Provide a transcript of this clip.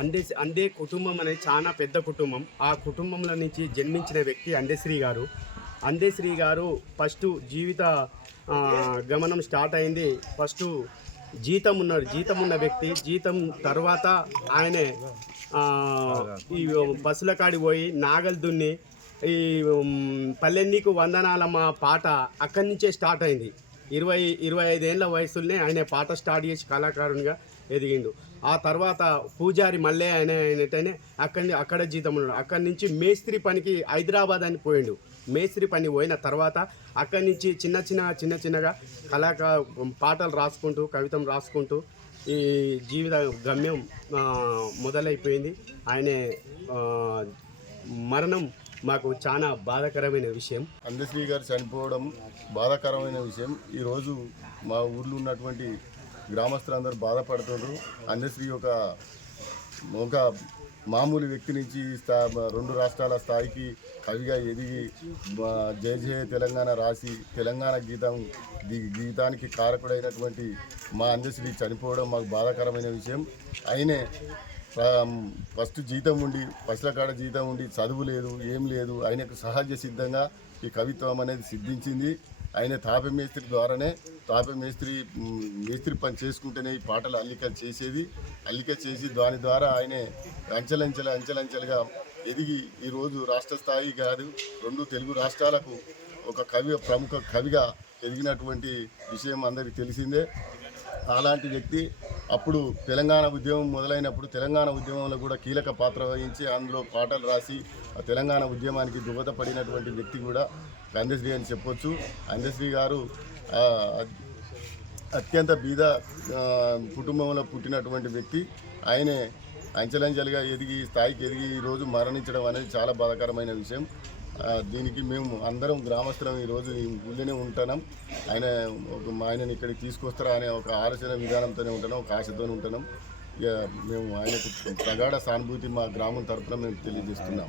అందే అందే కుటుంబం అనేది చాలా పెద్ద కుటుంబం ఆ కుటుంబంలో నుంచి జన్మించిన వ్యక్తి అందేశ్రీ గారు అందేశ్రీ గారు ఫస్ట్ జీవిత గమనం స్టార్ట్ అయింది ఫస్ట్ జీతం ఉన్నారు జీతం ఉన్న వ్యక్తి జీతం తర్వాత ఆయనే ఈ బస్సుల కాడి పోయి నాగలు దున్ని ఈ పల్లెన్నీకు వందనాలమ్మ పాట అక్కడి నుంచే స్టార్ట్ అయింది ఇరవై ఇరవై ఐదేళ్ల వయసులోనే ఆయన పాట స్టార్ట్ చేసి కళాకారునిగా ఎదిగిండు ఆ తర్వాత పూజారి మల్లె ఆయన అయినట్టనే అక్కడి అక్కడ జీతం ఉన్నాడు అక్కడి నుంచి మేస్త్రి పనికి హైదరాబాద్ అని పోయిండు మేస్త్రి పని పోయిన తర్వాత అక్కడి నుంచి చిన్న చిన్న చిన్న చిన్నగా కళాకా పాటలు రాసుకుంటూ కవితం రాసుకుంటూ ఈ జీవిత గమ్యం మొదలైపోయింది ఆయనే మరణం మాకు చాలా బాధాకరమైన విషయం అందశ్రీ గారు చనిపోవడం బాధాకరమైన విషయం ఈరోజు మా ఊర్లో ఉన్నటువంటి గ్రామస్తులందరూ బాధపడుతున్నారు అందశ్రీ ఒక ఒక మామూలు వ్యక్తి నుంచి స్థా రెండు రాష్ట్రాల స్థాయికి కవిగా ఎదిగి జయ జయ తెలంగాణ రాసి తెలంగాణ గీతం గీతానికి కారకుడైనటువంటి మా అందశ్రీ చనిపోవడం మాకు బాధాకరమైన విషయం అయినే ఫస్ట్ జీతం ఉండి ఫస్ట్ల కాడ జీతం ఉండి చదువు లేదు ఏం లేదు ఆయనకు సహజ సిద్ధంగా ఈ కవిత్వం అనేది సిద్ధించింది ఆయన తాప మేస్త్రి ద్వారానే తాప మేస్త్రి మేస్త్రి పని చేసుకుంటేనే ఈ పాటలు అల్లిక చేసేది అల్లిక చేసి దాని ద్వారా ఆయనే అంచెలంచెల అంచెలంచెలుగా ఎదిగి ఈరోజు రాష్ట్ర స్థాయి కాదు రెండు తెలుగు రాష్ట్రాలకు ఒక కవి ప్రముఖ కవిగా ఎదిగినటువంటి విషయం అందరికి తెలిసిందే అలాంటి వ్యక్తి అప్పుడు తెలంగాణ ఉద్యమం మొదలైనప్పుడు తెలంగాణ ఉద్యమంలో కూడా కీలక పాత్ర వహించి అందులో పాటలు రాసి తెలంగాణ ఉద్యమానికి పడినటువంటి వ్యక్తి కూడా గంధశ్రీ అని చెప్పొచ్చు అంధశ్రీ గారు అత్యంత బీద కుటుంబంలో పుట్టినటువంటి వ్యక్తి ఆయనే అంచెలంచెలుగా ఎదిగి స్థాయికి ఎదిగి ఈరోజు మరణించడం అనేది చాలా బాధాకరమైన విషయం దీనికి మేము అందరం గ్రామస్తులం ఈరోజు ఈ ఊళ్ళోనే ఉంటున్నాం ఆయన ఒక ఆయనని ఇక్కడికి తీసుకొస్తారా అనే ఒక ఆలోచన విధానంతోనే ఉంటున్నాం ఒక ఆశతోనే ఉంటున్నాం ఇక మేము ఆయనకు ప్రగాఢ సానుభూతి మా గ్రామం తరఫున మేము తెలియజేస్తున్నాం